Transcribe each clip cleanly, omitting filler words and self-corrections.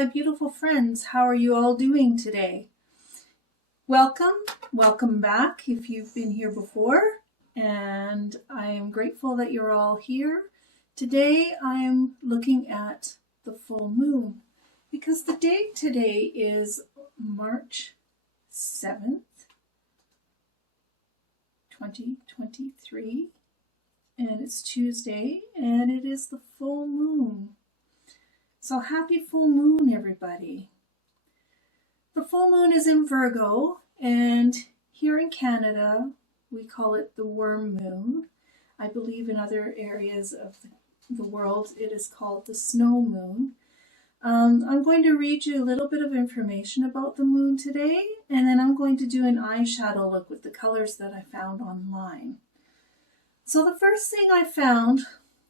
my beautiful friends. How are you all doing today? Welcome back if you've been here before, and I am grateful that you're all here. Today I am looking at the full moon because the date today is March 7th, 2023, and it's Tuesday, and it is the full moon. So happy full moon, everybody. The full moon is in Virgo, and here in Canada, we call it the worm moon. I believe in other areas of the world, it is called the snow moon. I'm going to read you a little bit of information about the moon today, and then I'm going to do an eyeshadow look with the colors that I found online. So the first thing I found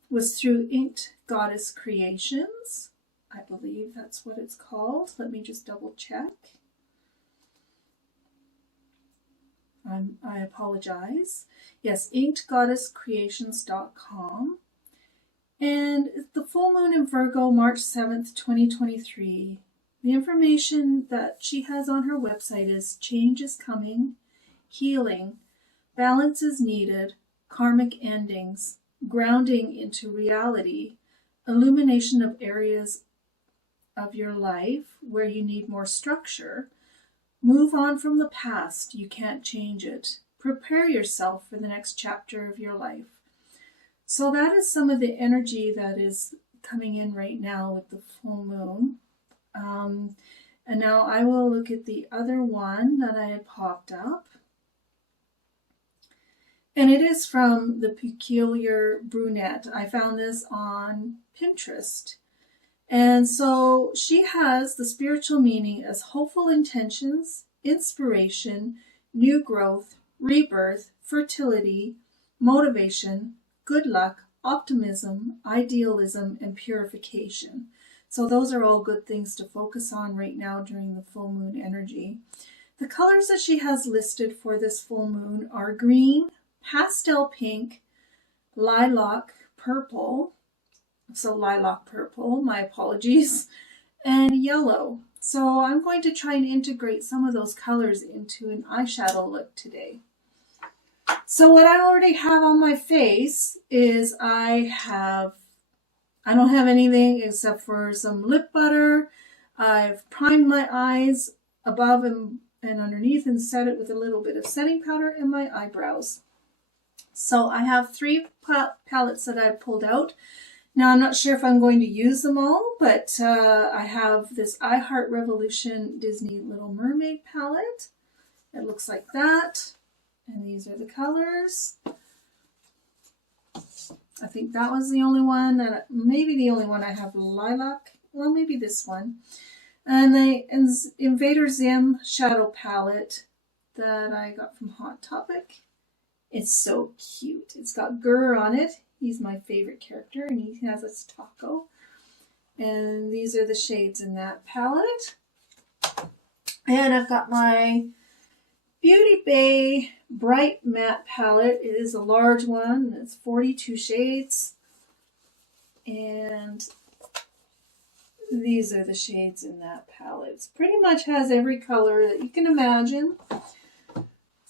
was through Inked Goddess Creations. I believe that's what it's called. Let me just double check. I apologize. Yes, inkedgoddesscreations.com. And the full moon in Virgo, March 7th, 2023. The information that she has on her website is change is coming, healing, balance is needed, karmic endings, grounding into reality, illumination of areas of your life where you need more structure. Move on from the past, you can't change it. Prepare yourself for the next chapter of your life. So that is some of the energy that is coming in right now with the full moon. And now I will look at the other one that I had popped up. And it is from the Peculiar Brunette. I found this on Pinterest. And so she has the spiritual meaning as hopeful intentions, inspiration, new growth, rebirth, fertility, motivation, good luck, optimism, idealism, and purification. So those are all good things to focus on right now during the full moon energy. The colors that she has listed for this full moon are green, pastel pink, lilac purple, so lilac purple, my apologies, and yellow. So I'm going to try and integrate some of those colors into an eyeshadow look today. So what I already have on my face is I don't have anything except for some lip butter. I've primed my eyes above and underneath and set it with a little bit of setting powder in my eyebrows. So I have 3 palettes that I've pulled out. Now, I'm not sure if I'm going to use them all, but I have this I Heart Revolution Disney Little Mermaid palette. It looks like that. And these are the colors. I think that was the only one, maybe the only one I have lilac. Well, maybe this one. And the Invader Zim Shadow Palette that I got from Hot Topic. It's so cute. It's got Gurr on it. He's my favorite character, and he has a taco. And these are the shades in that palette. And I've got my Beauty Bay Bright Matte palette. It is a large one. It's 42 shades. And these are the shades in that palette. It pretty much has every color that you can imagine.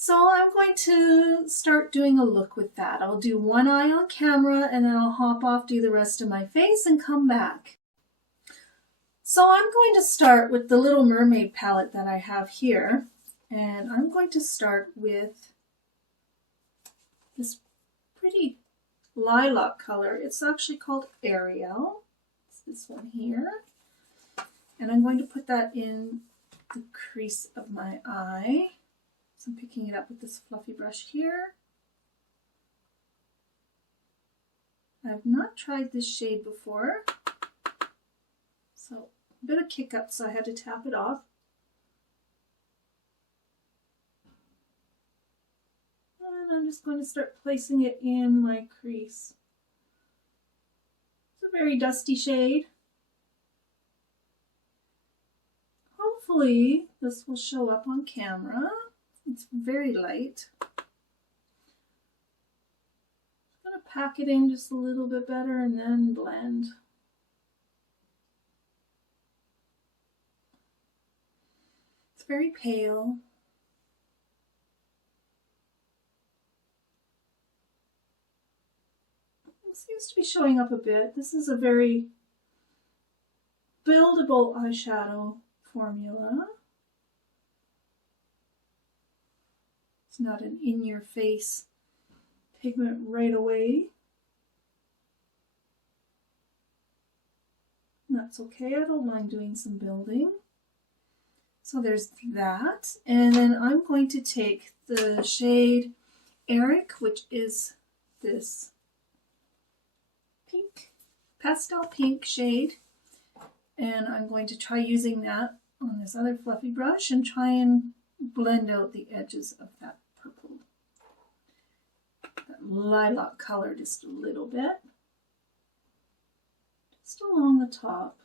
So I'm going to start doing a look with that. I'll do one eye on camera and then I'll hop off, do the rest of my face and come back. So I'm going to start with the Little Mermaid palette that I have here. And I'm going to start with this pretty lilac color. It's actually called Ariel. It's this one here. And I'm going to put that in the crease of my eye. So I'm picking it up with this fluffy brush here. I've not tried this shade before. So a bit of kick up, so I had to tap it off. And I'm just going to start placing it in my crease. It's a very dusty shade. Hopefully this will show up on camera. It's very light. I'm going to pack it in just a little bit better and then blend. very pale. It seems to be showing up a bit. This is a very buildable eyeshadow formula. It's not an in-your-face pigment right away. That's okay, I don't mind doing some building. So there's that. And then I'm going to take the shade Eric, which is this pink, pastel pink shade. And I'm going to try using that on this other fluffy brush and try and blend out the edges of that purple, that lilac color just a little bit. Just along the top.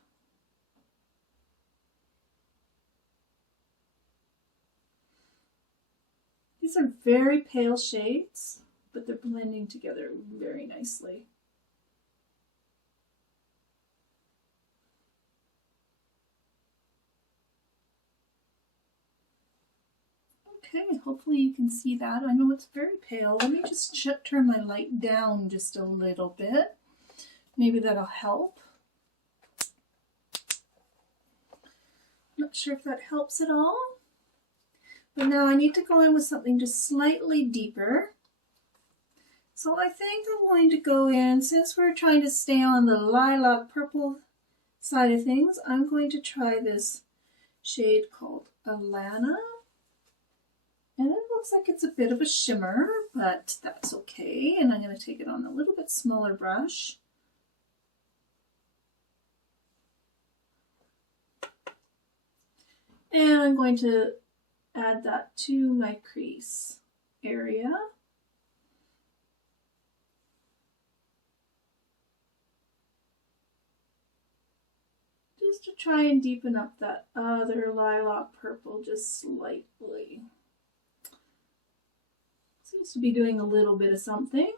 These are very pale shades, but they're blending together very nicely. Okay, hopefully you can see that. I know it's very pale. Let me just turn my light down just a little bit. Maybe that'll help. Not sure if that helps at all. But now I need to go in with something just slightly deeper. So I think I'm going to go in, since we're trying to stay on the lilac purple side of things, I'm going to try this shade called Alana. And it looks like it's a bit of a shimmer, but that's okay. And I'm going to take it on a little bit smaller brush. And I'm going to add that to my crease area. Just to try and deepen up that other lilac purple just slightly. Seems to be doing a little bit of something.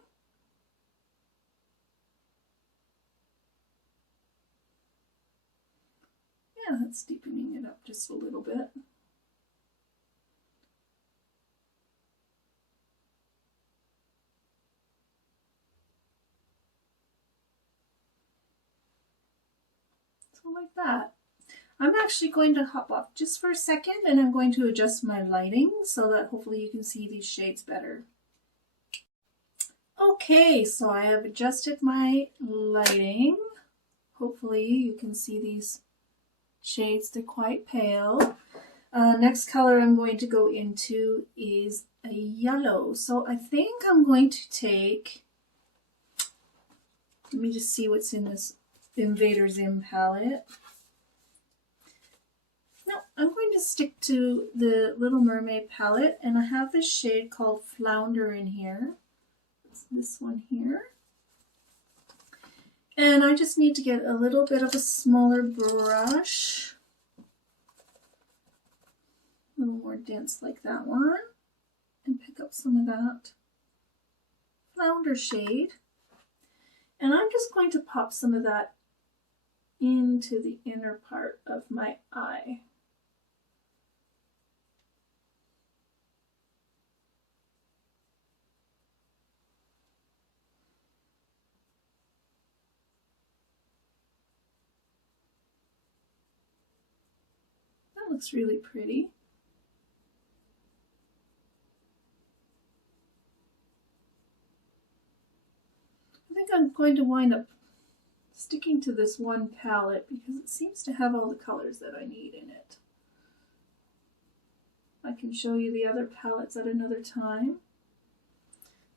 Yeah, that's deepening it up just a little bit. So like that. I'm actually going to hop off just for a second and I'm going to adjust my lighting so that hopefully you can see these shades better. Okay, so I have adjusted my lighting. Hopefully you can see these shades, they're quite pale. Next color I'm going to go into is a yellow. So I think I'm going to take, let me just see what's in this Invader Zim palette. No, I'm going to stick to the Little Mermaid palette, and I have this shade called Flounder in here. It's this one here. And I just need to get a little bit of a smaller brush. A little more dense like that one. And pick up some of that Flounder shade. And I'm just going to pop some of that into the inner part of my eye. That looks really pretty. I think I'm going to wind up sticking to this one palette because it seems to have all the colors that I need in it. I can show you the other palettes at another time.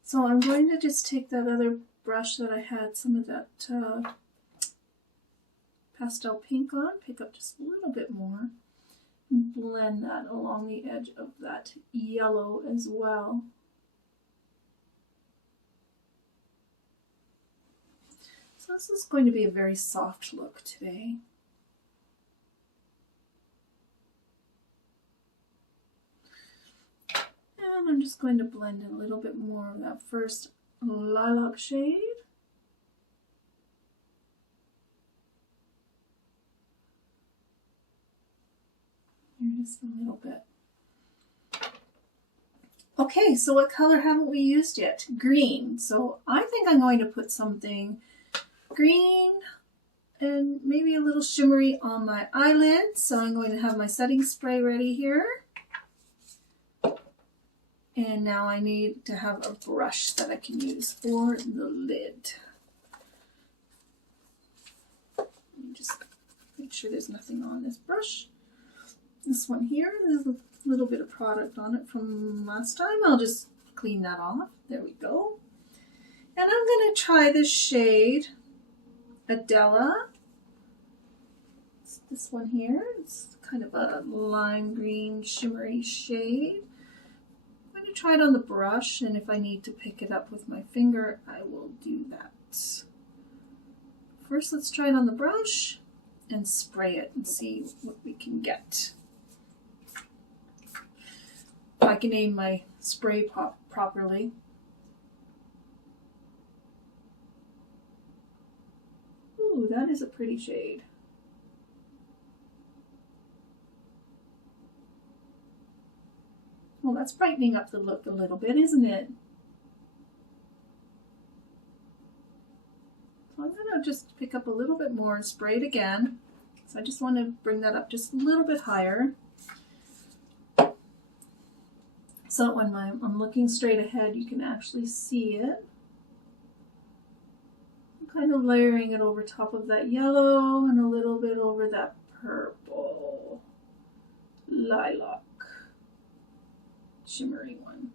So I'm going to just take that other brush that I had some of that pastel pink on, pick up just a little bit more, and blend that along the edge of that yellow as well. So this is going to be a very soft look today. And I'm just going to blend in a little bit more of that first lilac shade. There Just a little bit. Okay, so what color haven't we used yet? Green. So I think I'm going to put something green and maybe a little shimmery on my eyelids. So I'm going to have my setting spray ready here. And now I need to have a brush that I can use for the lid. Let me just make sure there's nothing on this brush. This one here, there's a little bit of product on it from last time. I'll just clean that off. There we go. And I'm going to try this shade, Adela. It's this one here. It's kind of a lime green shimmery shade. I'm going to try it on the brush, and if I need to pick it up with my finger, I will do that. First, let's try it on the brush and spray it and see what we can get. If I can aim my spray properly. Ooh, that is a pretty shade. Well, that's brightening up the look a little bit, isn't it? So I'm going to just pick up a little bit more and spray it again. So I just want to bring that up just a little bit higher. So that when I'm looking straight ahead, you can actually see it. I'm kind of layering it over top of that yellow and a little bit over that purple lilac shimmery one.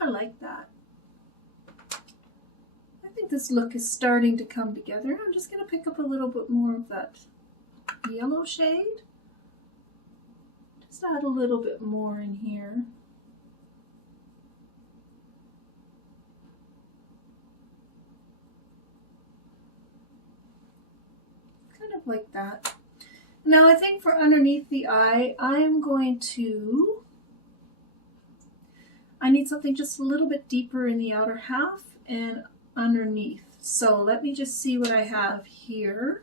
I like that. I think this look is starting to come together. I'm just going to pick up a little bit more of that yellow shade. Just add a little bit more in here. Kind of like that. Now I think for underneath the eye, I need something just a little bit deeper in the outer half and underneath. So let me just see what I have here.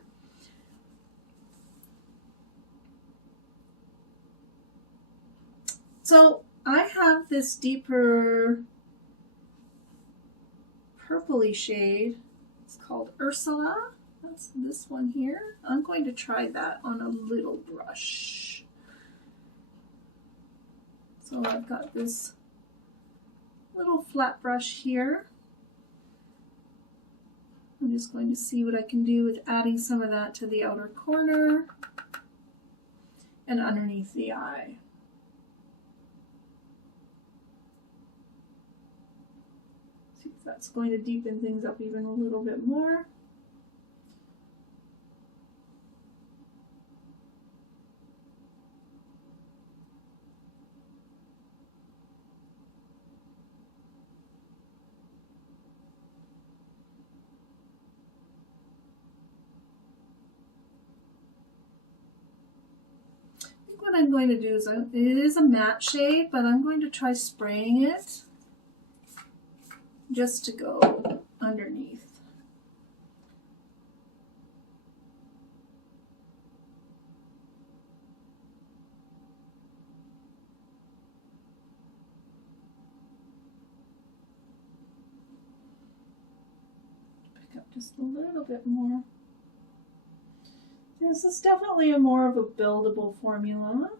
So I have this deeper purpley shade. It's called Ursula. That's this one here. I'm going to try that on a little brush. So I've got this little flat brush here. I'm just going to see what I can do with adding some of that to the outer corner and underneath the eye. See if that's going to deepen things up even a little bit more. What I'm going to do is, it is a matte shade, but I'm going to try spraying it just to go underneath. Pick up just a little bit more. This is definitely more of a buildable formula.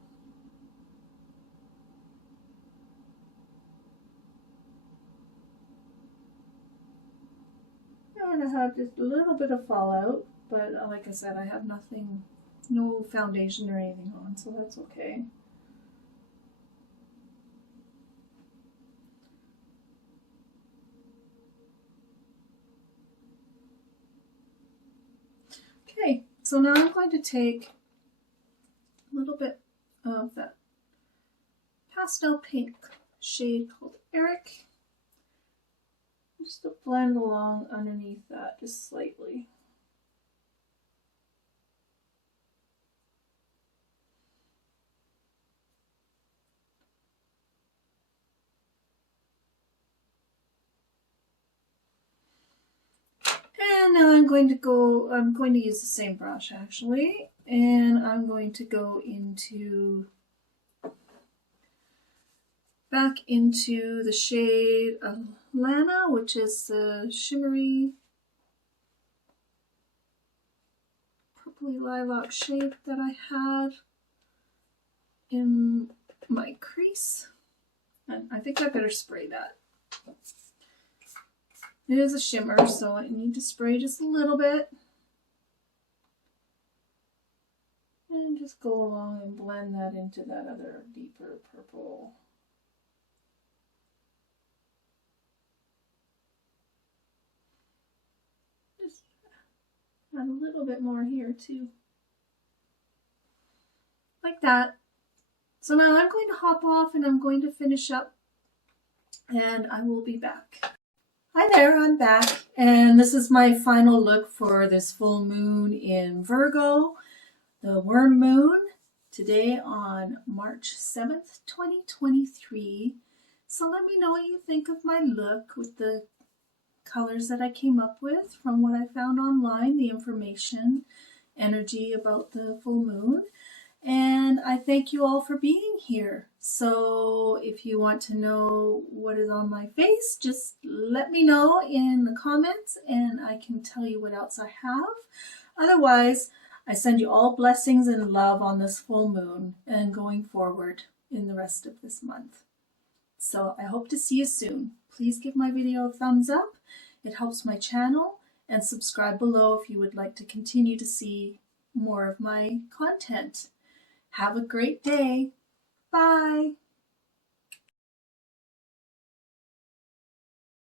I'm going to have just a little bit of fallout, but like I said, I have nothing, no foundation or anything on, so that's okay. Okay. So now I'm going to take a little bit of that pastel pink shade called Eric, just to blend along underneath that just slightly. I'm going to use the same brush actually, and I'm going to go back into the shade of Lana, which is the shimmery purpley lilac shade that I had in my crease. And I think I better spray that. It is a shimmer, so I need to spray just a little bit. And just go along and blend that into that other deeper purple. Just add a little bit more here too. Like that. So now I'm going to hop off and I'm going to finish up, and I will be back. Hi there, I'm back, and this is my final look for this full moon in Virgo, the worm moon, today on March 7th, 2023. So let me know what you think of my look with the colors that I came up with from what I found online, the information, energy about the full moon. And I thank you all for being here. So if you want to know what is on my face, just let me know in the comments and I can tell you what else I have. Otherwise, I send you all blessings and love on this full moon and going forward in the rest of this month. So I hope to see you soon. Please give my video a thumbs up. It helps my channel, and subscribe below if you would like to continue to see more of my content. Have a great day. Bye.